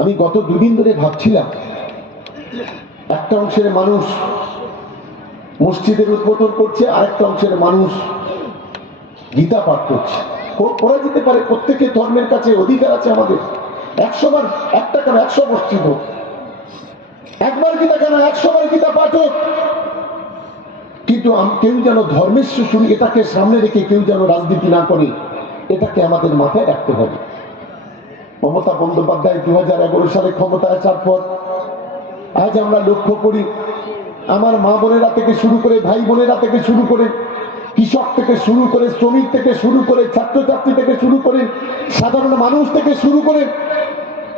আমি গত দুদিন ধরে ভাবছিলাম, একটা অংশের মানুষ মসজিদের উদ্বোধন করছে, আরেকটা অংশের মানুষ গীতা পাঠ করছে। করা যেতে পারে, প্রত্যেকের ধর্মের কাছে অধিকার আছে আমাদের। 100 বার, একটা কেন 100 মসজিদ হোক, একবার গীতা কেন 100 বার গীতা পাঠ হোক, কিন্তু কেউ যেন ধর্মের শুরু এটাকে সামনে রেখে কেউ যেন রাজনীতি না করে, এটাকে আমাদের মাথায় রাখতে হবে। মমতা বন্দ্যোপাধ্যায় 2011 সালে ক্ষমতায় আসার পর আজ আমরা লক্ষ্য করি, আমার মা বোনেরা থেকে শুরু করে, ভাই বোনেরা থেকে শুরু করে, কৃষক থেকে শুরু করে, শ্রমিক থেকে শুরু করে, ছাত্রছাত্রী থেকে শুরু করে, সাধারণ মানুষ থেকে শুরু করে,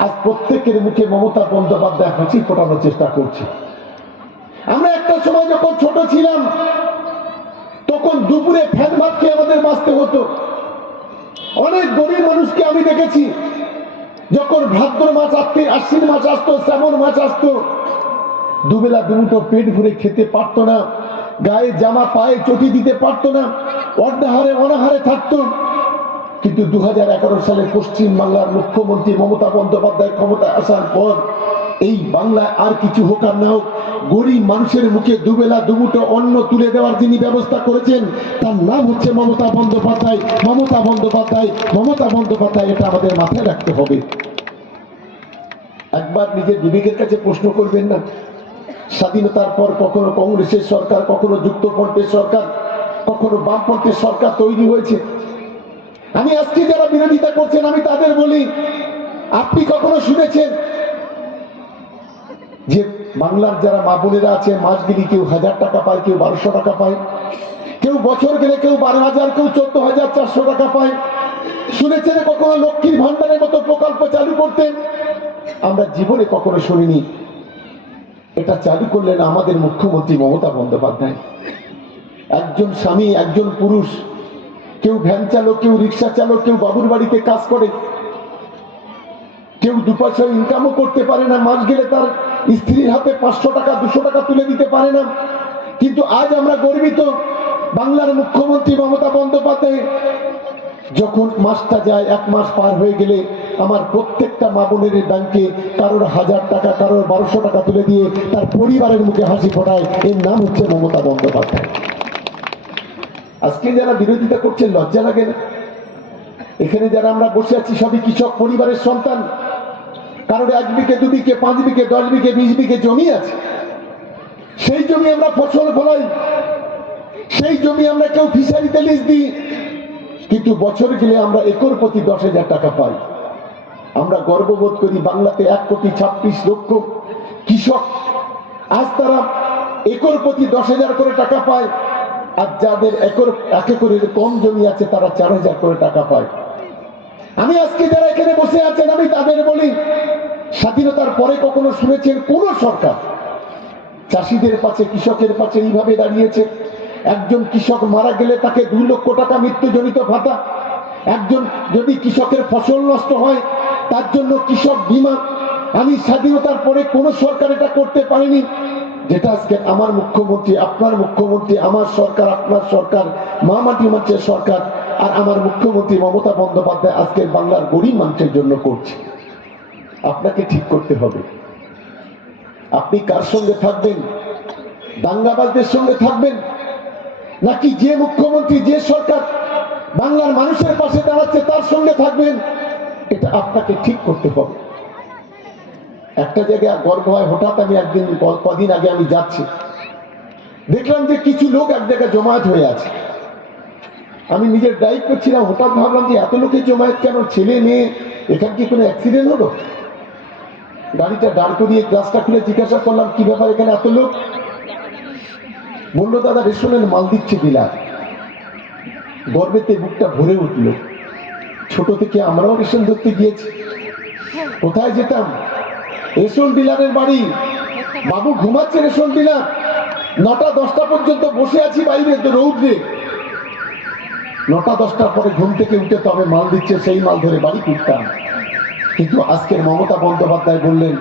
আজ প্রত্যেকের মুখে মমতা বন্দ্যোপাধ্যায় হাসি ফোটানোর চেষ্টা করছে। আমরা একটা সময় যখন ছোট ছিলাম, তখন দুপুরে ফ্যান ভাত খেয়ে আমাদের বাঁচতে হতো। অনেক গরিব মানুষকে আমি দেখেছি, যখন ভাদ্র মাস আসতে, আশ্বিন মাস আসতো, শ্রাবণ মাস আসতো, দুবেলা দুমুঠো পেট ভরে খেতে পারতো না, গায়ে জামা পায়ে চটি দিতে পারতো না, অর্ধাহারে অনাহারে থাকতো। কিন্তু 2011 সালে পশ্চিম বাংলার মুখ্যমন্ত্রী মমতা বন্দ্যোপাধ্যায় ক্ষমতায় আসার পর এই বাংলায় আর কিছু হোক আর না হোক, গরিব মানুষের মুখে দুবেলা দুমুঠো অন্ন তুলে দেওয়ার যিনি ব্যবস্থা করেছেন, তার নাম হচ্ছে মমতা বন্দ্যোপাধ্যায়। মমতা বন্দ্যোপাধ্যায়, মমতা বন্দ্যোপাধ্যায়, এটা আমাদের মাথায় রাখতে হবে। একবার নিজের বিবেকের কাছে প্রশ্ন করবেন না? স্বাধীনতার পর কখনো কংগ্রেসের সরকার, কখনো যুক্তফ্রন্টের সরকার, কখনো বামপন্থের সরকার তৈরি হয়েছে। আমি আজকে যারা বিরোধিতা করছেন, আমি তাদের বলি, আপনি কখনো শুনেছেন যে বাংলার যারা মা বোনেরা আছে, মাস গেলে কেউ 1000 টাকা পায়, কেউ 1200 টাকা পায়, কেউ বছর গেলে কেউ 12,000, কেউ 14,400 টাকা পায়? শুনেছেন কখনো লক্ষ্মীর ভান্ডারের মতো প্রকল্প চালু করতে? আমরা জীবনে কখনো শুনিনি। এটা চালু করলেন আমাদের মুখ্যমন্ত্রী মমতা বন্দ্যোপাধ্যায়। একজন স্বামী, একজন পুরুষ, কেউ ভ্যান চালক, কেউ রিক্সা চালক, কেউ বাবুর বাড়িতে কাজ করে, কেউ 2 পয়সা ইনকামও করতে পারে না, মাস গেলে তার স্ত্রীর হাতে 500 টাকা 200 টাকা তুলে দিতে পারে না। কিন্তু আজ আমরা গর্বিত, বাংলার মুখ্যমন্ত্রী মমতা বন্দ্যোপাধ্যায় যখন মাসটা যায়, 1 মাস পার হয়ে গেলে আমার প্রত্যেকটা মা বোনের ব্যাংকে কারোর 1000 টাকা, কারোর 1200 টাকা তুলে দিয়ে তার পরিবারের মুখে হাসি ফোটায়। এর নাম হচ্ছে মমতা বন্দ্যোপাধ্যায়। আজকে যারা বিরোধিতা করছে, লজ্জা লাগে না? এখানে যারা আমরা বসে আছি সবই কৃষক পরিবারের সন্তান। কারোর 1 বিঘে, 2 বিঘে, 5 বিঘে, 10 বিঘে, 20 বিঘে জমি আছে। সেই জমি আমরা ফসল ফলাই, সেই জমি আমরা কেউ ফিশারিতে লিজ দিই, কিন্তু বছর গেলে আমরা একর প্রতি 10,000 টাকা পাই। আমরা গর্ববোধ করি, বাংলাতে 1,26,00,000 কৃষক, আজ তারা একর প্রতি 10,000 করে টাকা পায়। আর যাদের এক একরের কম জমি আছে, তারা 4,000 করে টাকা পায়। আমি আজকে যারা এখানে বসে আছেন, আমি তাদের বলি, স্বাধীনতার পরে কখনো শুনেছেন কোন সরকার চাষিদের পাশে, কৃষকের পাশে এইভাবে দাঁড়িয়েছে? একজন কৃষক মারা গেলে তাকে 2 লক্ষ টাকা মৃত্যুজনিত ভাতা, একজন যদি কৃষকের ফসল নষ্ট হয় তার জন্য কৃষক বীমা। আমি স্বাধীনতার পরে কোন সরকার এটা করতে পারেনি, যেটা আজকে আমার মুখ্যমন্ত্রী, আপনার মুখ্যমন্ত্রী, আমার সরকার, আপনার সরকার, মা মাটি মানুষের সরকার আর আমার মুখ্যমন্ত্রী মমতা বন্দ্যোপাধ্যায় আজকের বাংলার গরিব মানুষের জন্য করছে। আপনাকে ঠিক করতে হবে, আপনি কার সঙ্গে থাকবেন? দাঙ্গাবাজদের সঙ্গে থাকবেন, নাকি যে মুখ্যমন্ত্রী, যে সরকার বাংলার মানুষের পাশে দাঁড়াচ্ছে তার সঙ্গে থাকবেন? এটা আপনাকে ঠিক করতে হবে। একটা জায়গায় গর্ব হয়, হঠাৎ আমি একদিন, কদিন আগে আমি যাচ্ছি, দেখলাম যে কিছু লোক এক জায়গায় জমায়েত হয়ে আছে। আমি নিজের ড্রাইভ করছিলাম, হঠাৎ ভাবলাম যে এত লোকের জমায়েত কেন? ছেলে মেয়ে, এখানে কি কোনো অ্যাক্সিডেন্ট হলো? গাড়িটা দাঁড় করিয়ে গ্লাসটা খুলে জিজ্ঞাসা করলাম, কি ব্যাপার এখানে এত লোক? বললো, দাদা রেশনের মাল দিচ্ছে ডিলার। গর্বেতে বুকটা ভরে উঠল। ছোট থেকে আমরাও রেশন ধরতে গিয়েছি। কোথায় যেতাম? রেশন ডিলারের বাড়ি। বাবু ঘুমাচ্ছে রেশন ডিলার, 9টা 10টা পর্যন্ত বসে আছি বাইরে রৌদ্রে। 9টা 10টার পরে ঘুম থেকে উঠে তবে মাল দিচ্ছে, সেই মাল ধরে বাড়ি ফিরতাম। কিন্তু আজকের মমতা বন্দ্যোপাধ্যায় বললেন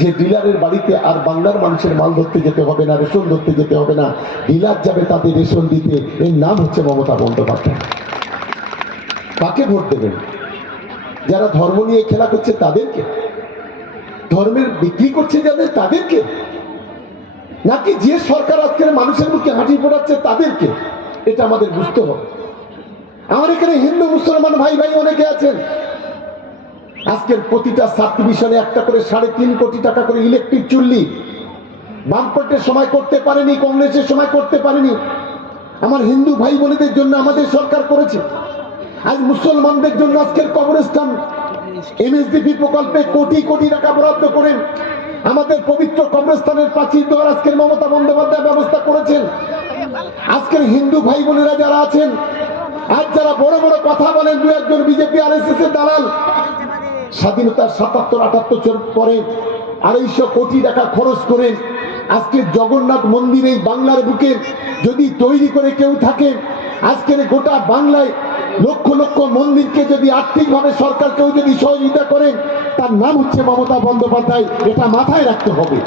যে ডিলারের বাড়িতে আর বাংলার মানুষের মাল ধরতে যেতে হবে না, রেশন ধরতে যেতে হবে না, ডিলার যাবে তাদের রেশন দিতে। এর নাম হচ্ছে মমতা বন্দ্যোপাধ্যায়। কাকে ভোট দেবেন? যারা ধর্ম নিয়ে খেলা করছে তাদেরকে? ধর্মের বিক্রি করছে যাদের তাদেরকে, নাকি যে সরকার আজকের মানুষের মুখে হাঁটি ফোটাচ্ছে তাদেরকে? এটা আমাদের বুঝতে হবে। আমার এখানে হিন্দু মুসলমান ভাই ভাই অনেকে আছেন। আজকের প্রতিটা সাব ডিভিশনে একটা করে 3.5 কোটি টাকা করে ইলেকট্রিক চুল্লি বামপন্থের সময় করতে পারেনি, কংগ্রেসের সময় করতে পারেনি। আমার হিন্দু ভাই বোনেদের জন্য আমাদের সরকার করেছে। আজ মুসলমানদের জন্য আজকের কবরস্থান এমএসডিপি প্রকল্পে কোটি কোটি টাকা বরাদ্দ করেন আমাদের পবিত্র কবরস্থানের প্রাচীর দেওয়ার আজকের মমতা বন্দ্যোপাধ্যায় ব্যবস্থা করেছেন। আজকের হিন্দু ভাই বোনেরা যারা আছেন, আজ যারা বড় বড় কথা বলেন, দু একজন বিজেপি আরএসএস এর দালাল, স্বাধীনতার 77-78 পরে 250 কোটি টাকা খরচ করে আজকে জগন্নাথ মন্দির এই বাংলার বুকে যদি তৈরি করে কেউ থাকে, আজকের গোটা বাংলায় লক্ষ লক্ষ মন্দিরকে যদি আর্থিকভাবে সরকার কেউ যদি সহযোগিতা করে, তার নাম হচ্ছে মমতা বন্দ্যোপাধ্যায়। এটা মাথায় রাখতে হবে।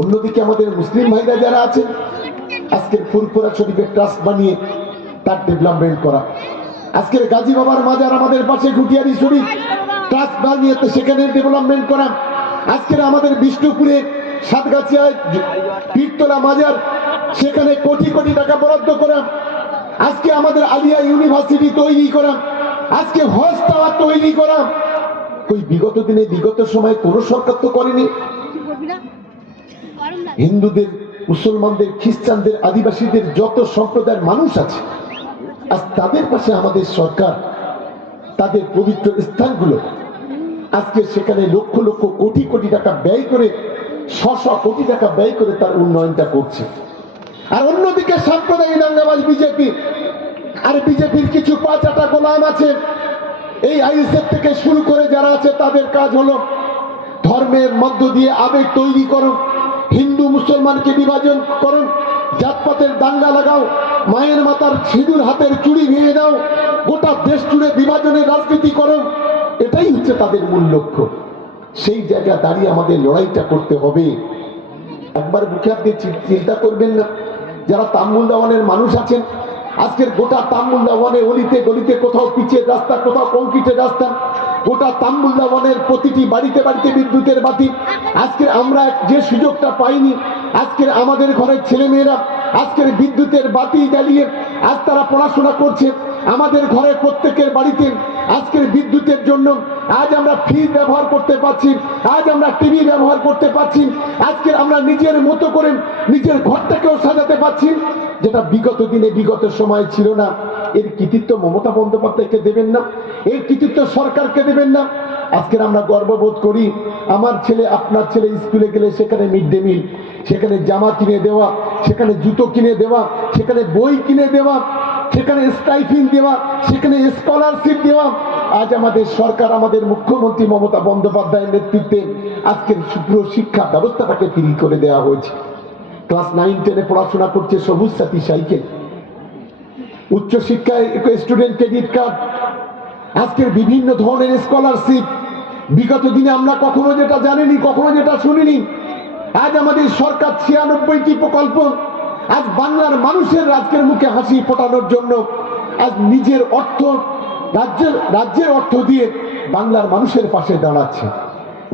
অন্যদিকে আমাদের মুসলিম ভাইরা যারা আছেন, আজকের ফুরফুরা শরীফের ট্রাস্ট বানিয়ে তার ডেভেলপমেন্ট করা, আজকের গাজী বাবার মাজার আমাদের পাশে ঘুটিয়ারি শরীফ ট্রাস্ট বানিয়ে সেখানে ডেভেলপমেন্ট করা, আজকের আমাদের বিষ্ণুপুরে সাতগাছিয়ায় পীরতলা মাজার, সেখানে কোটি কোটি টাকা বরাদ্দ করা, আজকে আমাদের আলিয়া ইউনিভার্সিটি তৈরি করা, আজকে হজ টাওয়ার তৈরি করা। ওই বিগত দিনে বিগত সময় কোন সরকার তো করেনি। হিন্দুদের, মুসলমানদের, খ্রিস্টানদের, আদিবাসীদের যত সম্প্রদায়ের মানুষ আছে, আজ তাদের পাশে আমাদের সরকার তাদের পবিত্র স্থানগুলো আজকে সেখানে লক্ষ লক্ষ কোটি কোটি টাকা ব্যয় করে, 600 কোটি টাকা ব্যয় করে তার উন্নয়নটা করছে। আর অন্যদিকে সাম্প্রদায়িক দাঙ্গাবাজ বিজেপি, আর বিজেপির কিছু পাঁচাটা গোলাম আছে, এই আইএসএফ থেকে শুরু করে যারা আছে, তাদের কাজ হলো ধর্মের মধ্য দিয়ে আবেগ তৈরি করো, হিন্দু মুসলমানকে বিভাজন করো, জাতপাতের দাঙ্গা লাগাও, মায়ের মাতার সিঁদুর হাতের চুড়ি ভেঙে দাও, গোটা দেশ জুড়ে বিভাজনের রাজনীতি করো। এটাই হচ্ছে তাদের মূল লক্ষ্য। সেই জায়গায় দাঁড়িয়ে আমাদের লড়াইটা করতে হবে। একবার মুখে আপনি চিন্তা করবেন না, যারা তাম্বুল দাওয়ানের মানুষ আছেন, আজকের গোটা তাম্বুল দাওয়ানে অলিতে গলিতে, কোথাও পিচের রাস্তা, কোথাও কংক্রিটের রাস্তা, গোটা তাম্বুল দাওয়ানের প্রতিটি বাড়িতে বাড়িতে বিদ্যুতের বাতি। আজকের আমরা যে সুযোগটা পাইনি, আজকের আমাদের ঘরের ছেলেমেয়েরা আজকের বিদ্যুতের বাতি জ্বালিয়ে আজ তারা পড়াশোনা করছে। আমাদের ঘরে প্রত্যেকের বাড়িতে আজকের বিদ্যুতের জন্য আজ আমরা ফ্রিজ ব্যবহার করতে পারছি, আজ আমরা টিভি ব্যবহার করতে পারছি, আজকে আমরা নিজের মতো করে নিজের ঘরটাকেও সাজাতে পারছি, যেটা বিগত দিনে বিগত সময় ছিল না। এর কৃতিত্ব মমতা বন্দ্যোপাধ্যায়কে দেবেন না? এর কৃতিত্ব সরকারকে দেবেন না? আজকের আমরা গর্ববোধ করি, আমার ছেলে, আপনার ছেলে স্কুলে গেলে সেখানে মিড ডে মিল, সেখানে জামা কিনে দেওয়া, সেখানে জুতো কিনে দেওয়া, সেখানে বই কিনে দেওয়া, সেখানে স্টাইফিন দেওয়া, সেখানে স্কলারশিপ দেওয়া। আজ আমাদের সরকার, আমাদের মুখ্যমন্ত্রী মমতা বন্দ্যোপাধ্যায়ের নেতৃত্বে আজকের পুরো শিক্ষা ব্যবস্থাটাকে ফ্রি করে দেওয়া হয়েছে। ক্লাস 9-10 পড়াশোনা করছে, সবুজ সাথী সাইকেল, উচ্চশিক্ষায় স্টুডেন্ট ক্রেডিট কার্ড, আজকের বিভিন্ন ধরনের স্কলারশিপ। বিগত দিনে আমরা কখনো যেটা জানিনি, কখনো যেটা শুনিনি, আজ আমাদের সরকার 96টি প্রকল্প আজ বাংলার মানুষের আজকের মুখে হাসি ফোটানোর জন্য আজ নিজের অর্থ, রাজ্যের অর্থ দিয়ে বাংলার মানুষের পাশে দাঁড়াচ্ছে।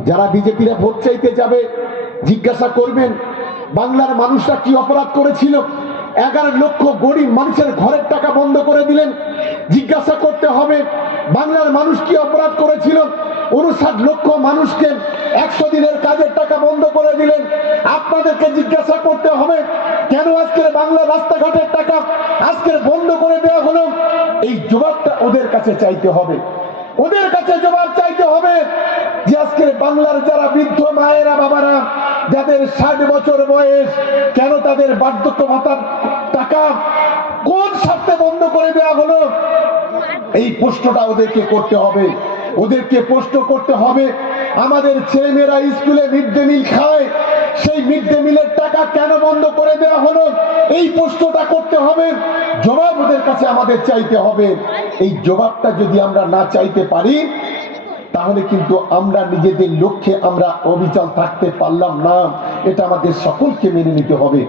যারা বিজেপিরা ভোট চাইতে যাবে, জিজ্ঞাসা করবেন বাংলার মানুষরা কি অপরাধ করেছিল। 11 লক্ষ গরিব মানুষের ঘরের টাকা বন্ধ করে দিলেন। জিজ্ঞাসা করতে হবে বাংলার মানুষ কি অপরাধ করেছিল। 59 লক্ষ মানুষকে 100 দিনের কাজের টাকা বন্ধ করে দিলেন। আপনাদেরকে জিজ্ঞাসা করতে হবে কেন আজকের বাংলা রাস্তাঘাটের টাকা আজকের বন্ধ করে দেওয়া হলো। এই জবাবটা ওদের কাছে চাইতে হবে, ওদের কাছে জবাব চাইতে হবে যে আজকের বাংলার যারা বৃদ্ধ মায়েরা, বাবারা, যাদের 60 বছর বয়স, কেন তাদের বার্ধক্য ভাতার টাকা কোন স্বার্থে বন্ধ করে দেওয়া হলো। এই প্রশ্নটা ওদেরকে করতে হবে। ওদেরকে প্রশ্ন করতে হবে আমাদের ছেলেমেয়েরা স্কুলে মিড ডে মিল খায়, সেই মিড ডে মিলের টাকা কেন বন্ধ করে দেওয়া হলো। এই প্রশ্নটা করতে হবে, জবাব ওদের কাছে আমাদের চাইতে হবে। এই জবাবটা যদি আমরা না চাইতে পারি, তাহলে কিন্তু আমরা নিজেদের লক্ষ্যে আমরা অবিচল থাকতে পারলাম না। এটা আমাদের সকলকে মেনে নিতে হবে।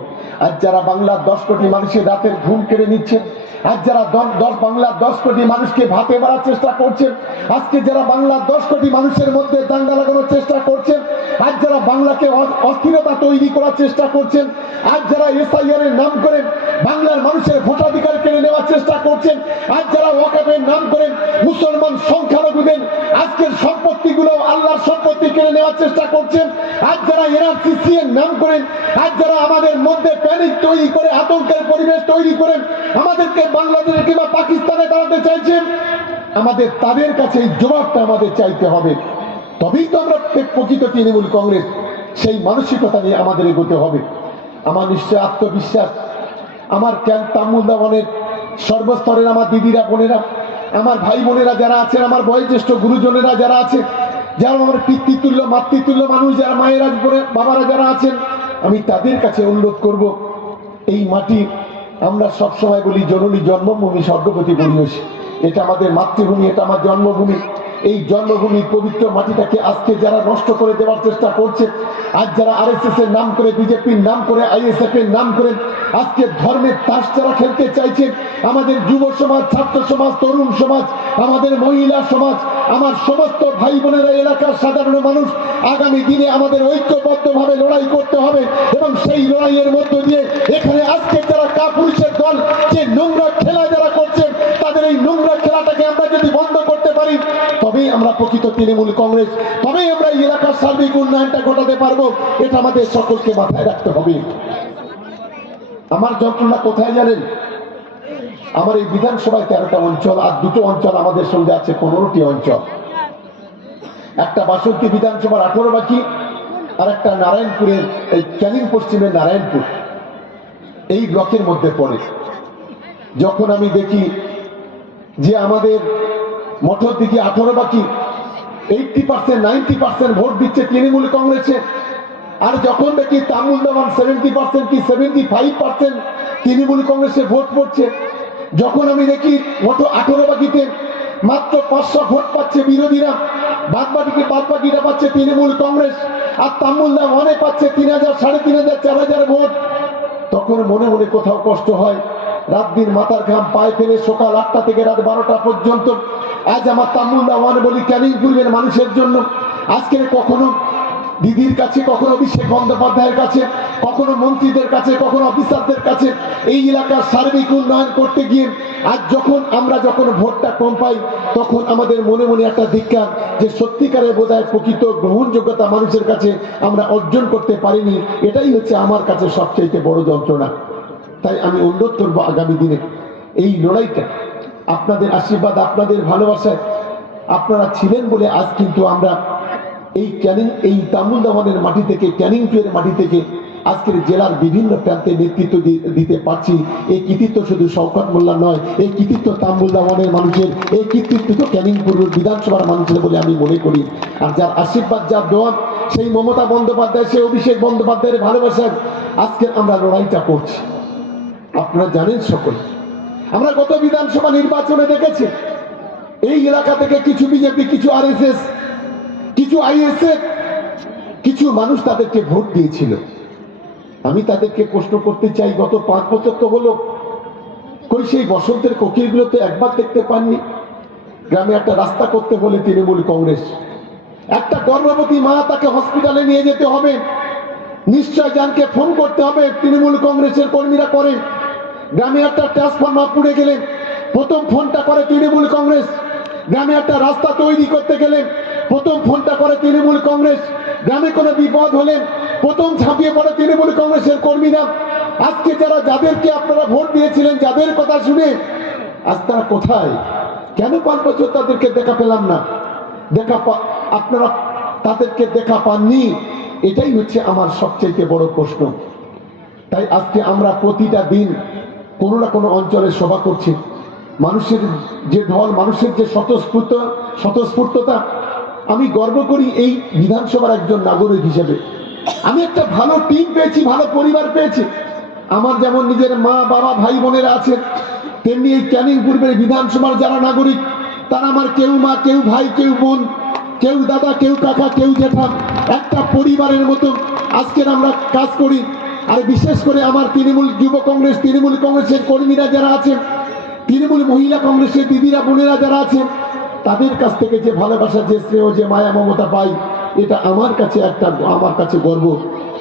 আজ যারা বাংলার 10 কোটি মানুষের রাতের ঘুম কেড়ে নিচ্ছে, আজ যারা বাংলার 10 কোটি মানুষকে ভাতে মারার চেষ্টা করছে, আজকে যারা বাংলার 10 কোটি মানুষের মধ্যে দাঙ্গা লাগানোর চেষ্টা করছে, আজ যারা বাংলাকে অস্থিরতা তৈরি করার চেষ্টা করছেন, আজ যারা এসআইআর এর নাম করে বাংলার মানুষের ভোটাধিকার কেড়ে নেওয়ার চেষ্টা করছেন, আজ যারা ওয়াকফের নাম করে মুসলমান সংখ্যালঘুদের আজকের সম্পত্তিগুলো আল্লাহর সম্পত্তি কেড়ে নেওয়ার চেষ্টা করছেন, আজ যারা এনআরসি এর নাম করেন, আজ যারা আমাদের মধ্যে প্যানিক তৈরি করে আতঙ্কের পরিবেশ তৈরি করে আমাদেরকে বাংলাদেশে কিংবা পাকিস্তানে দাঁড়াতে চাইছেন, আমাদের তাদের কাছে এই জবাবটা আমাদের চাইতে হবে। তবেই তো আমরা প্রকৃত তৃণমূল কংগ্রেস, সেই মানসিকতা নিয়ে আমাদের এগোতে হবে। আমার নিশ্চয় আত্মবিশ্বাস, আমার ক্যাম্প তামুলদাবনের সর্বস্তরের আমার দিদিরা বোনেরা, আমার ভাই বোনেরা যারা আছেন, আমার বয়োজ্যেষ্ঠ গুরুজনেরা যারা আছে, যারা আমার পিতৃতুল্য মাতৃতুল্য মানুষ, যারা মায়েরা বাবারা যারা আছেন, আমি তাদের কাছে অনুরোধ করব, এই মাটি আমরা সবসময় বলি জননী জন্মভূমি স্বর্গপতি বলিস, এটা আমাদের মাতৃভূমি, এটা আমার জন্মভূমি। এই জন্মভূমির পবিত্র মাটিটাকে আজকে যারা নষ্ট করে দেওয়ার চেষ্টা করছে, আজ যারা আরএসএস এর নাম করে, বিজেপির নাম করে, আইএসএফ এর নাম করে আজকে ধর্মের তাস যারা খেলতে চাইছে, আমাদের যুব সমাজ, ছাত্র সমাজ, তরুণ সমাজ, আমাদের মহিলা সমাজ, আমার সমস্ত ভাই বোনেরা, এলাকার সাধারণ মানুষ, আগামী দিনে আমাদের ঐক্যবদ্ধভাবে লড়াই করতে হবে এবং সেই লড়াইয়ের মধ্য দিয়ে এখানে আজকে যারা কাপুরুষের দল যে নোংরা খেলা যারা করছে, তাদের এই নোংরা খেলাটাকে আমরা যদি বন্ধ করতে পারি, তবেই আমরা প্রকৃত তৃণমূল কংগ্রেস, তবেই আমরা এই এলাকার সার্বিক উন্নয়নটা ঘটাতে পারবো। এটা আমাদের সকলকে মাথায় রাখতে হবে। আমার যন্ত্রণা কোথায় জানেন? আমার এই বিধানসভায় 13টা অঞ্চল, আর দুটো অঞ্চল আমাদের সঙ্গে আছে 15টি অঞ্চল। একটা বাসন্তী বিধানসভার 18 বাকি, আর একটা নারায়ণপুরের এই ক্যানিং পশ্চিমের নারায়ণপুর, এই ব্লকের মধ্যে পড়ে। যখন আমি দেখি যে আমাদের মঠর দিকে 18 বাকি 80% 90% ভোট দিচ্ছে তৃণমূল কংগ্রেসে, আর যখন দেখি তামুলদাবান 70% কি 75% তৃণমূল কংগ্রেসে ভোট পড়ছে, যখন আমি দেখি মঠর 18 বাকিতে মাত্র 500 ভোট পাচ্ছে বিরোধীরা, বাদবাকিটা পাচ্ছে তৃণমূল কংগ্রেস, আর তামুলদাবানে পাচ্ছে 3000, 3500, 4000 ভোট, তখন মনে মনে কোথাও কষ্ট হয়। রাত দিন মাথার ঘাম পায়ে ফেলে সকাল 8টা থেকে রাত 12টা পর্যন্ত আজ আমার তামুলদাবান বলি ক্যানিং পূর্বের মানুষের জন্য আজকে কখনো দিদির কাছে, কখনো অভিষেক বন্দ্যোপাধ্যায়ের কাছে, কখনো মন্ত্রীদের কাছে, কখনো অফিসারদের কাছে এই এলাকার সার্বিক উন্নয়ন করতে গিয়ে আজ যখন ভোটটা কম পাই, তখন আমাদের মনে মনে একটা ধিক্কার যে সত্যিকারে বোধহয় প্রকৃত গ্রহণযোগ্যতা মানুষের কাছে আমরা অর্জন করতে পারিনি। এটাই হচ্ছে আমার কাছে সবচেয়ে বড় যন্ত্রণা। তাই আমি অনুরোধ করবো আগামী দিনে এই লড়াইটা আপনাদের আশীর্বাদ, আপনাদের ভালোবাসায় আপনারা ছিলেন বলে আজ কিন্তু আমরা এই তামুলদাবানের মাটি থেকে, ক্যানিং টুয়ের মাটি থেকে আজকের জেলার বিভিন্ন প্রান্তে নেতৃত্ব দিতে পারছি। এই কৃতিত্ব শুধু শওকত মোল্লা নয়, এই কৃতিত্ব তামুলদাবানের মানুষের, এই কৃতিত্ব তো ক্যানিং বিধানসভার মানুষের বলে আমি মনে করি। আর যার আশীর্বাদ, যার দোয়া, সেই মমতা বন্দ্যোপাধ্যায়, সেই অভিষেক বন্দ্যোপাধ্যায়ের ভালোবাসায় আজকে আমরা লড়াইটা করছি। আপনারা জানেন সকল, আমরা গত বিধানসভা নির্বাচনে দেখেছি এই এলাকা থেকে কিছু বিজেপি, কিছু আরএসএস, কিছু আইএসএফ, কিছু মানুষ তাদেরকে ভোট দিয়েছিল। আমি তাদেরকে প্রশ্ন করতে চাই, গত 5 বছর তো হলো, কই সেই বসন্তের কোকিলগুলো তো একবার দেখতে পাননি? গ্রামে একটা রাস্তা করতে বলে তৃণমূল কংগ্রেস, একটা গর্ভবতী মা, তাকে হসপিটালে নিয়ে যেতে হবে, নিশ্চয় জানকে ফোন করতে হবে, তৃণমূল কংগ্রেসের কর্মীরা করে। গ্রামে একটা ট্রান্সফরমার পুড়ে গেলে প্রথম ফোনটা করে তৃণমূল কংগ্রেস। গ্রামে একটা রাস্তা তৈরি করতে গেলে প্রথম ফোনটা করে তৃণমূল কংগ্রেস। গ্রামে কোনো বিপদ হলে প্রথম ঝাঁপিয়ে পড়ে তৃণমূল কংগ্রেসের কর্মীরা। আজকে যাদেরকে আপনারা ভোট দিয়েছিলেন, যাদের কথা শুনে আজ তারা কোথায়? কেন 5 বছর তাদেরকে দেখা পেলাম না? আপনারা তাদেরকে দেখা পাননি, এটাই হচ্ছে আমার সবচেয়ে বড় প্রশ্ন। তাই আজকে আমরা প্রতিটা দিন কোনো না কোনো অঞ্চলে সভা করছি। মানুষের যে ঢল, মানুষের যে স্বতঃস্ফূর্ততা, আমি গর্ব করি এই বিধানসভার একজন নাগরিক হিসেবে। আমি একটা ভালো টিম পেয়েছি, ভালো পরিবার পেয়েছি। আমার যেমন নিজের মা, বাবা, ভাই বোনেরা আছেন, তেমনি এই ক্যানিং পূর্বের বিধানসভার যারা নাগরিক, তারা আমার কেউ মা, কেউ ভাই, কেউ বোন, কেউ দাদা, কেউ কাকা, কেউ জেঠা, একটা পরিবারের মতো আজকের আমরা কাজ করি। আর বিশেষ করে আমার তৃণমূল যুব কংগ্রেস, তৃণমূল কংগ্রেসের কর্মীরা যারা আছেন, তৃণমূল মহিলা কংগ্রেসের দিদিরা বোনেরা যারা আছেন, তাদের কাছ থেকে যে ভালোবাসা, যে স্নেহ, যে মায়া মমতা পাই, এটা আমার কাছে গর্ব।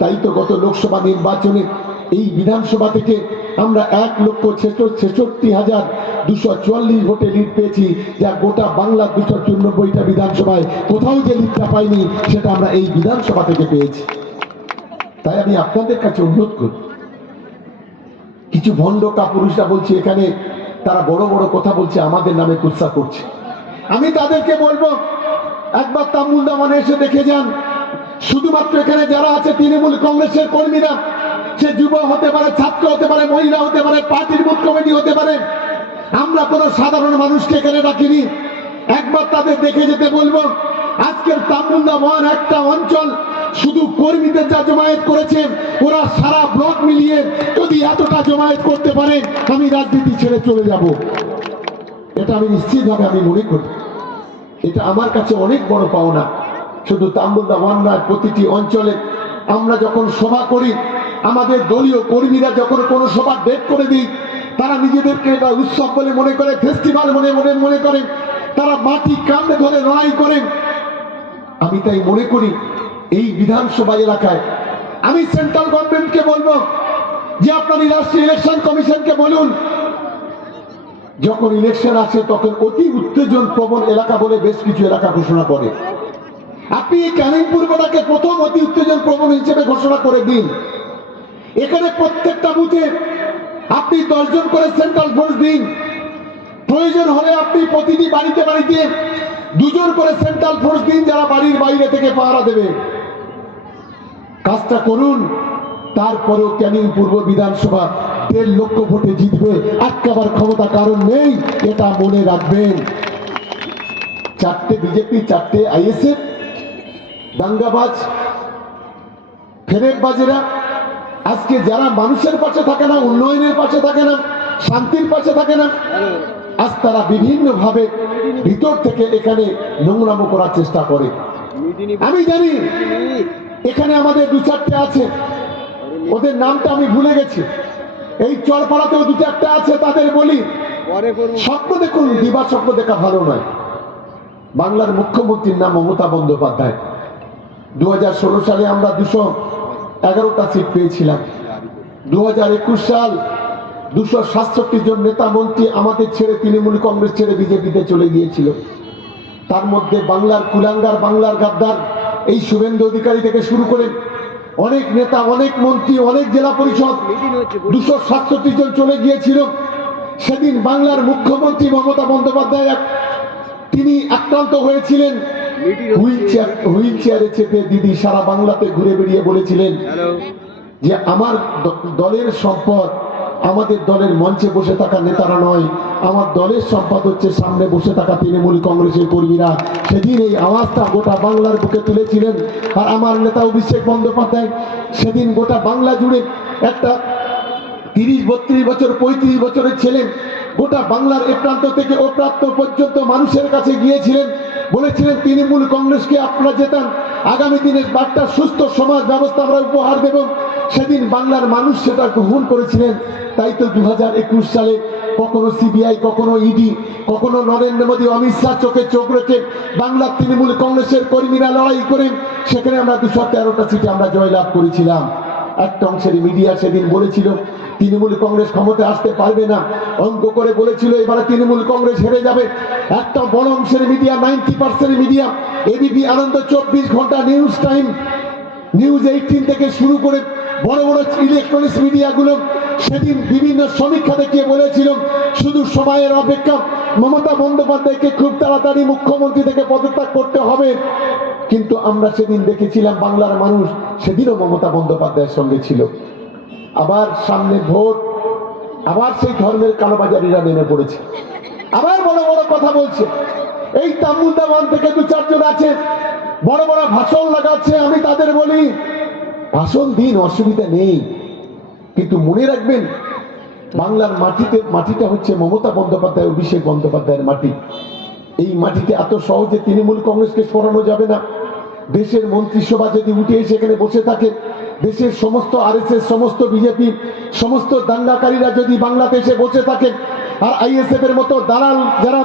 তাই তো গত লোকসভা নির্বাচনে এই বিধানসভা থেকে আমরা 1,66,244 ভোটে লিড পেয়েছি, যা গোটা বাংলা 294টা বিধানসভায় কোথাও যে লিডটা পাইনি, সেটা আমরা এই বিধানসভা থেকে পেয়েছি। তাই আমি আপনাদের কাছে অনুরোধ করি, কিছু ভণ্ড কাপুরুষরা বলছে এখানে, তারা বড় বড় কথা বলছে, আমাদের নামে কুৎসা করছে। আমি তাদেরকে বলবো, একবার তামুলদামানে এসে দেখে যান। শুধুমাত্র এখানে যারা আছে তৃণমূল কংগ্রেসের কর্মীরা, সে যুব হতে পারে, ছাত্র হতে পারে, মহিলা হতে পারে, পার্টির বুথ কমিটি হতে পারে, আমরা কোনো সাধারণ মানুষকে এখানে রাখিনি। একবার তাদের দেখে যেতে বলবো। আজকের তামুলদামান একটা অঞ্চল শুধু কর্মীদের যা জমায়েত করেছে, ওরা সারা ব্লক মিলিয়ে যদি এতটা জমায়েত করতে পারে, আমি রাজনীতি ছেড়ে চলে যাব। এটা আমি নিশ্চিতভাবে আমি মনে করি, এটা আমার কাছে অনেক বড় পাওনা। শুধু তামুলদামান নয়, প্রতিটি অঞ্চলে আমরা যখন সভা করি, আমাদের দলীয় কর্মীরা যখন কোনো সভা ডেট করে দিই, তারা নিজেদেরকে এটা উৎসব বলে মনে করে, ফেস্টিভ্যাল মনে করে, তারা মাটি কামড়ে ধরে লড়াই করেন। আমি তাই মনে করি এই বিধানসভা এলাকায় আমি সেন্ট্রাল গভর্নমেন্টকে বলবো যে আপনার রাষ্ট্রীয় ইলেকশন কমিশনকে বলুন, যখন ইলেকশন আসে তখন অতি উত্তেজন প্রবণ এলাকা বলে বেশ কিছু এলাকা ঘোষণা করে। আপনি এই ক্যানিং পূর্বটাকে প্রথম অতি উত্তেজন প্রবণ হিসেবে ঘোষণা করে দিন। এখানে প্রত্যেকটা বুথে আপনি 10 জন করে সেন্ট্রাল ফোর্স দিন। প্রয়োজন হলে আপনি প্রতিটি বাড়িতে 2 জন করে সেন্ট্রাল ফোর্স দিন, যারা বাড়ির বাইরে থেকে পাহারা দেবে। কাজটা করুন। তারপরেও ক্যানিং পূর্ব বিধানসভা 1.5 লক্ষ ভোটে জিতবে, আটকাবার ক্ষমতা কারণ নেই, এটা মনে রাখবেন। 4টে বিজেপি, 4টে আইএসএফ, দাঙ্গাবাজ, ফেরেববাজেরা, আজকে যারা মানুষের পাশে থাকে না, উন্নয়নের পাশে থাকে না, শান্তির পাশে থাকে না, আজ তারা বিভিন্ন ভাবে ভিতর থেকে এখানে নোংরামো করার চেষ্টা করে। আমি জানি এখানে আমাদের 2-4টে আছে, ওদের নামটা আমি ভুলে গেছি। এই চরপাড়াতেও 2-4টে আছে, তাদের বলি স্বপ্ন দেখুন। দিবা স্বপ্ন দেখা ভালো নয়। বাংলার মুখ্যমন্ত্রীর নাম মমতা বন্দ্যোপাধ্যায়। 2016 সালে আমরা 211টা সিট পেয়েছিলাম। 2021 সাল 267 জন নেতা মন্ত্রী আমাদের ছেড়ে, তৃণমূল কংগ্রেস ছেড়ে বিজেপিতে চলে গিয়েছিল। তার মধ্যে বাংলার কুলাঙ্গার, বাংলার গাদ্দার, এই শুভেন্দু অধিকারী থেকে শুরু করে অনেক নেতা, অনেক মন্ত্রী, অনেক জেলা পরিষদ, 267 জন চলে গিয়েছিল। সেদিন বাংলার মুখ্যমন্ত্রী মমতা বন্দ্যোপাধ্যায় তিনি আক্রান্ত হয়েছিলেন। হুইল চেয়ারে চেপে দিদি সারা বাংলাতে ঘুরে বেরিয়ে বলেছিলেন যে আমার দলের সম্পদ আমাদের দলের মঞ্চে বসে থাকা নেতারা নয়, আমার দলের সম্পদ হচ্ছে সামনে বসে থাকা তৃণমূল কংগ্রেসের কর্মীরা। সেদিন এই আওয়াজটা গোটা বাংলার বুকে তুলেছিলেন। আর আমার নেতা অভিষেক বন্দ্যোপাধ্যায় সেদিন গোটা বাংলা জুড়ে একটা 30-32 বছর, 35 বছরের ছেলে গোটা বাংলার এ প্রান্ত থেকে ও প্রান্ত পর্যন্ত মানুষের কাছে গিয়েছিলেন, বলেছিলেন তৃণমূল কংগ্রেসকে আপনারা জেতান, আগামী দিনের বার্তা সুস্থ সমাজ ব্যবস্থা আমরা উপহার দেব। সেদিন বাংলার মানুষ সেটা গ্রহণ করেছিলেন। তাই তো 2021 সালে কখনো সিবিআই, কখনো ইডি, কখনো নরেন্দ্র মোদী, অমিত শাহ চোখে চোখ রেখে বাংলার তৃণমূল কংগ্রেসের কর্মীরা লড়াই করে সেখানে আমরা 213টা সিটে আমরা জয়লাভ করেছিলাম। একটা অংশের মিডিয়া সেদিন বলেছিল তৃণমূল কংগ্রেস ক্ষমতায় আসতে পারবে না, অঙ্ক করে বলেছিল এবারে তৃণমূল কংগ্রেস হেরে যাবে। একটা বড় অংশের মিডিয়া, 90% মিডিয়া, এবিপি আনন্দ, 24 ঘন্টা, নিউজ টাইম, নিউজ 18 থেকে শুরু করে বড় বড় ইলেকট্রনিক্স মিডিয়াগুলো সেদিন বিভিন্ন সমীক্ষা দেখিয়ে বলেছিল শুধু সময়ের অপেক্ষা, মমতা বন্দ্যোপাধ্যায়কে খুব তাড়াতাড়ি মুখ্যমন্ত্রী থেকে পদত্যাগ করতে হবে। কিন্তু আমরা সেদিন দেখেছিলাম বাংলার মানুষ সেদিনও মমতা বন্দ্যোপাধ্যায়ের সঙ্গে ছিল। আবার সামনে ভোট, আবার সেই ধর্মের কালোবাজারিরা নেমে পড়েছে, আবার বড় বড় কথা বলছে। এই তামুলদামান থেকে 2-4 জন আছে, বড় বড় ভাষণ লাগাচ্ছে। আমি তাদের বলি ভাষণ দিন, অসুবিধা নেই, কিন্তু মনে রাখবেন বাংলার মাটিটা হচ্ছে মমতা বন্দ্যোপাধ্যায়, অভিষেক বন্দ্যোপাধ্যায়ের মাটি। এই মাটিতে এত সহজে তৃণমূল কংগ্রেসকে সরানো যাবে না। দেশের মন্ত্রিসভা যদি উঠে এসে এখানে বসে থাকে, দেশের সমস্ত আরএসএস, সমস্ত বিজেপি, সমস্ত দাঙ্গাকারীরা যদি বাংলাদেশে বসে থাকে, আর আইএসএফ এর মতো দালাল যারা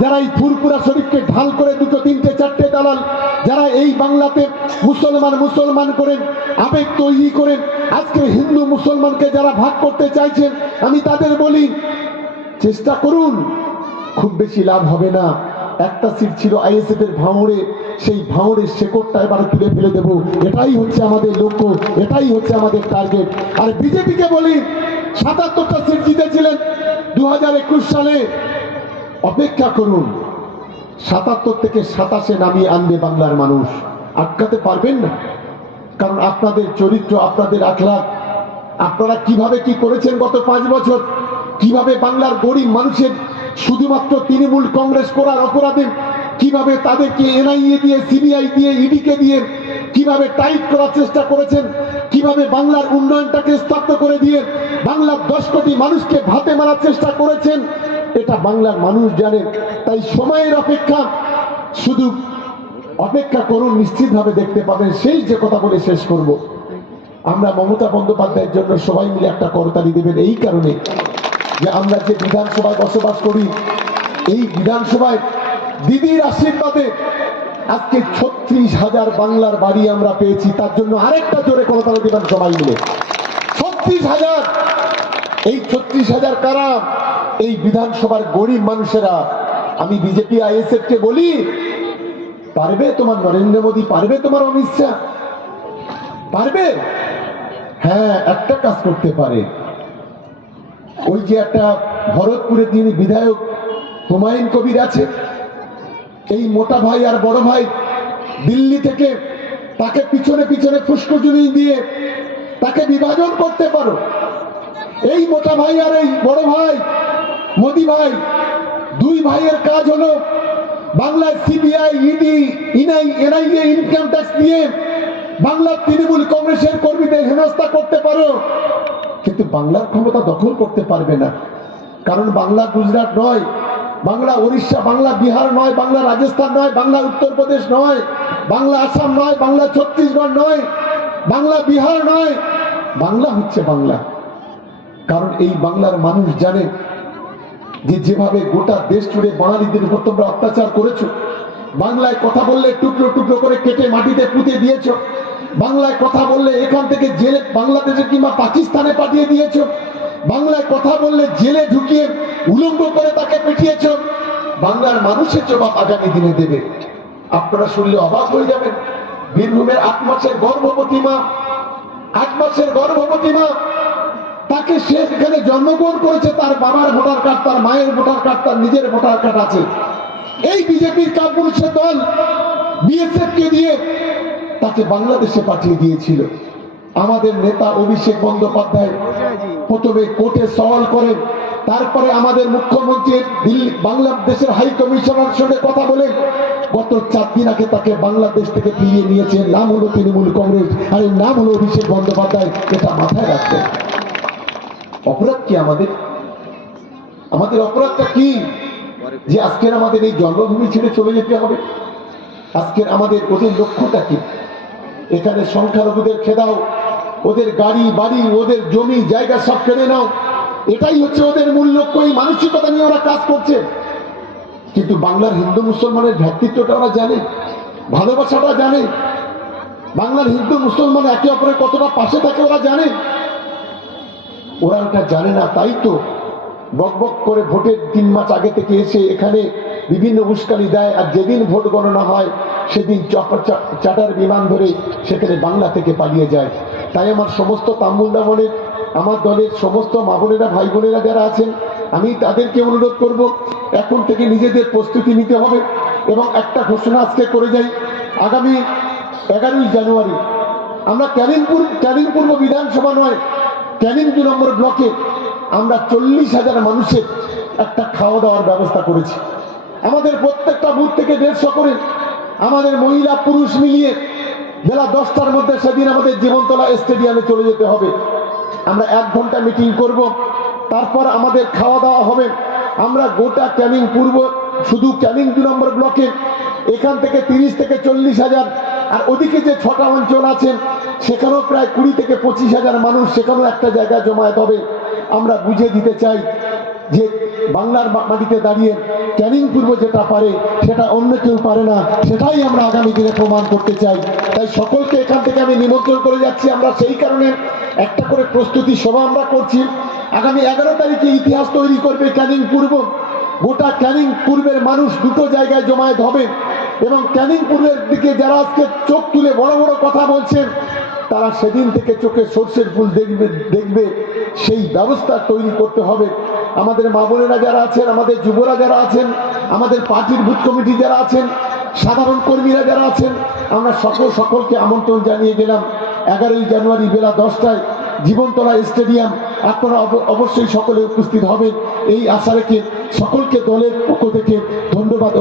যারা এই ফুরপুরা শরীফকে ঢাল করে দুটো তিনটে চারটে দালাল, যারা এই বাংলাতে মুসলমান মুসলমান করে আবেগ তৈরি করে আজকে হিন্দু মুসলমানকে যারা ভাগ করতে চাইছেন, আমি তাদের বলি চেষ্টা করুন, খুব বেশি লাভ হবে না। একটা সিট ছিল আইএসএফ এর ভাঙড়ে, সেই ভাঙড়ের শেকড়টা এবার তুলে ফেলে দেব, এটাই হচ্ছে আমাদের লক্ষ্য, এটাই হচ্ছে আমাদের টার্গেট। আর বিজেপিকে বলি ৭৭টা সিট জিতেছিলেন 2021 সালে, অপেক্ষা করুন, ৭৭ থেকে ২৭-এ নামিয়ে আনবে বাংলার মানুষ, আটকাতে পারবেন না। কারণ আপনাদের চরিত্র, আপনাদের আখলাক, আপনারা কিভাবে কি করেছেন গত 5 বছর, কিভাবে বাংলার গরিব মানুষের শুধুমাত্র তৃণমূল কংগ্রেস করার অপরাধে কিভাবে তাদেরকে এনআইএ দিয়ে, সিবিআই দিয়ে, ইডিকে দিয়ে কিভাবে টাইট করার চেষ্টা করেছেন, কিভাবে বাংলার উন্নয়নটাকে স্তব্ধ করে দিয়ে বাংলার 10 কোটি মানুষকে ভাতে মারার চেষ্টা করেছেন, এটা বাংলার মানুষ জানে। তাই সময়ের অপেক্ষা, শুধু অপেক্ষা করুন, নিশ্চিতভাবে দেখতে পাবেন। সেই যে কথা বলে শেষ করব, আমরা মমতা বন্দ্যোপাধ্যায়ের জন্য সবাই মিলে একটা করতালি দেবেন এই কারণে যে আমরা যে বিধানসভায় বসবাস করি, এই বিধানসভায় দিদির আশীর্বাদে আজকে 36,000 বাংলার বাড়ি আমরা পেয়েছি। তার জন্য আরেকটা জোরে করতালি দেবেন সবাই মিলে। 36,000, এই 36,000 কারা? এই বিধানসভার গরিব মানুষেরা। আমি বিজেপি আইএসএফ কে বলি, পারবে তোমার নরেন্দ্র মোদী, পারবে তোমার অমিত শাহ, পারবে? হ্যাঁ, একটা কাজ করতে পারে। ওই যে একটা ভরতপুরে তিনি বিধায়ক হুমায়ুন কবির আছে, এই মোটা ভাই আর বড় ভাই দিল্লি থেকে তাকে পিছনে পিছনে ফুসকুচুনি দিয়ে তাকে বিভাজন করতে পারো। এই মোটা ভাই আর এই বড় ভাই মোদি ভাই, দুই ভাইয়ের কাজ হলো বাংলার CBI, ED, NIA, income tax দিয়ে বাংলার তৃণমূল কংগ্রেসের কর্মীদের হেনস্থা করতে পারো, কিন্তু বাংলার ক্ষমতা দখল করতে পারবে না। কারণ বাংলা গুজরাট নয়, বাংলা উড়িষ্যা, বাংলা বিহার নয়, বাংলা রাজস্থান নয়, বাংলা উত্তরপ্রদেশ নয়, বাংলা আসাম নয়, বাংলা ছত্তিশগড় নয়, বাংলা বিহার নয়, বাংলা হচ্ছে বাংলা। কারণ এই বাংলার মানুষ জানে যে যেভাবে গোটা দেশ জুড়ে বাঙালিদের উপর তোমরা অত্যাচার করেছো, বাংলায় কথা বললে টুকরো টুকরো করে কেটে মাটিতে পুঁতে দিয়েছো, বাংলায় কথা বললে এখান থেকে জেলে বাংলাদেশে কিংবা পাকিস্তানে পাঠিয়ে দিয়েছো, বাংলায় কথা বললে জেলে ঢুকিয়ে উলঙ্গ করে তাকে পেটিয়েছ। বাংলার মানুষের জবাব আগামী দিনে দেবে। আপনারা শুনলে অবাক হয়ে যাবেন, বীরভূমের 8 মাসের গর্ভবতী মা, 8 মাসের গর্ভবতী মা, তাকে সে এখানে জন্মগ্রহণ করেছে, তার বাবার ভোটার কার্ড, তার মায়ের ভোটার কার্ড, তার নিজের ভোটার কার্ড আছে। এই বিজেপির কাপুরুষের দল বিএসএফ কে দিয়ে তাকে বাংলাদেশে পাঠিয়ে দিয়েছিল। আমাদের নেতা অভিষেক বন্দ্যোপাধ্যায় প্রথমে কোর্টে সওয়াল করেন, তারপরে আমাদের মুখ্যমন্ত্রী দিল্লি বাংলাদেশের হাই কমিশনার সঙ্গে কথা বলে গত 4 দিন আগে তাকে বাংলাদেশ থেকে ফিরিয়ে নিয়েছে। নাম হলো তৃণমূল কংগ্রেস, আর এর নাম হলো অভিষেক বন্দ্যোপাধ্যায়। এটা মাথায় রাখতে। অপরাধ কি আমাদের? আমাদের অপরাধটা কি যে আজকের আমাদের এই জন্মভূমি ছেড়ে চলে যেতে হবে? আজকের আমাদের ওদের লক্ষ্যটা কি? এখানে সংখ্যালঘুদের খেদাও, ওদের গাড়ি বাড়ি, ওদের জমি জায়গা সব কেড়ে নাও, এটাই হচ্ছে ওদের মূল লক্ষ্য। এই মানসিকতা নিয়ে ওরা কাজ করছে। কিন্তু বাংলার হিন্দু মুসলমানের ভ্রাতৃত্বটা ওরা জানে, ভালোবাসাটা জানে। বাংলার হিন্দু মুসলমান একে অপরের কতটা পাশে থাকে ওরা জানে। ওরা ওটা জানে না, তাই তো বক বক করে ভোটের 3 মাস আগে থেকে এসে এখানে বিভিন্ন উস্কানি দেয়। আর যেদিন ভোট গণনা হয় সেদিন চার্টার বিমান ধরে সেখানে বাংলা থেকে পালিয়ে যায়। তাই আমার সমস্ত তাম্বুলদা বলে, আমার দলের সমস্ত মা বোনেরা, ভাই বোনেরা যারা আছেন, আমি তাদেরকে অনুরোধ করব এখন থেকে নিজেদের প্রস্তুতি নিতে হবে। এবং একটা ঘোষণা আজকে করে যাই, আগামী 11ই জানুয়ারি আমরা ক্যানিং পূর্ব বিধানসভা নয়, ক্যানিং 2 নম্বর ব্লকে আমরা 40,000 মানুষের একটা খাওয়া দাওয়ার ব্যবস্থা করেছি। আমাদের প্রত্যেকটা বুথ থেকে 150 করে আমাদের মহিলা পুরুষ মিলিয়ে বেলা 10টার মধ্যে সেদিন আমাদের জীবনতলা স্টেডিয়ামে চলে যেতে হবে। আমরা 1 ঘন্টা মিটিং করব, তারপর আমাদের খাওয়া দাওয়া হবে। আমরা গোটা ক্যানিং পূর্ব, শুধু ক্যানিং 2 নম্বর ব্লকে এখান থেকে 30 থেকে 40,000, আর ওদিকে যে 6টা অঞ্চল আছেন সেখানেও প্রায় 20 থেকে 25,000 মানুষ, সেখানেও একটা জায়গায় জমায়েত হবে। আমরা বুঝিয়ে দিতে চাই যে বাংলার মাটিতে দাঁড়িয়ে ক্যানিং পূর্ব যেটা পারে সেটা অন্য কেউ পারে না, সেটাই আমরা আগামী দিনে প্রমাণ করতে চাই। তাই সকলকে এখান থেকে আমি নিমন্ত্রণ করে যাচ্ছি। আমরা সেই কারণে একটা করে প্রস্তুতি সভা আমরা করছি। আগামী 11 তারিখে ইতিহাস তৈরি করবে ক্যানিং পূর্ব। গোটা ক্যানিং পূর্বের মানুষ দুটো জায়গায় জমায়েত হবে এবং ক্যানিং পূর্বের দিকে যারা আজকে চোখ তুলে বড় বড় কথা বলছেন, তারা সেদিন থেকে চোখে সর্ষের ফুল দেখবে সেই ব্যবস্থা তৈরি করতে হবে। আমাদের মা বোনেরা যারা আছেন, আমাদের যুবরা যারা আছেন, আমাদের পার্টির বুথ কমিটি যারা আছেন, সাধারণ কর্মীরা যারা আছেন, আমরা সকলকে আমন্ত্রণ জানিয়ে গেলাম 11ই জানুয়ারি বেলা 10টায় জীবনতলা স্টেডিয়াম। আপনারা অবশ্যই সকলে উপস্থিত হবেন এই আশা রেখে সকলকে দলের পক্ষ থেকে ধন্যবাদ।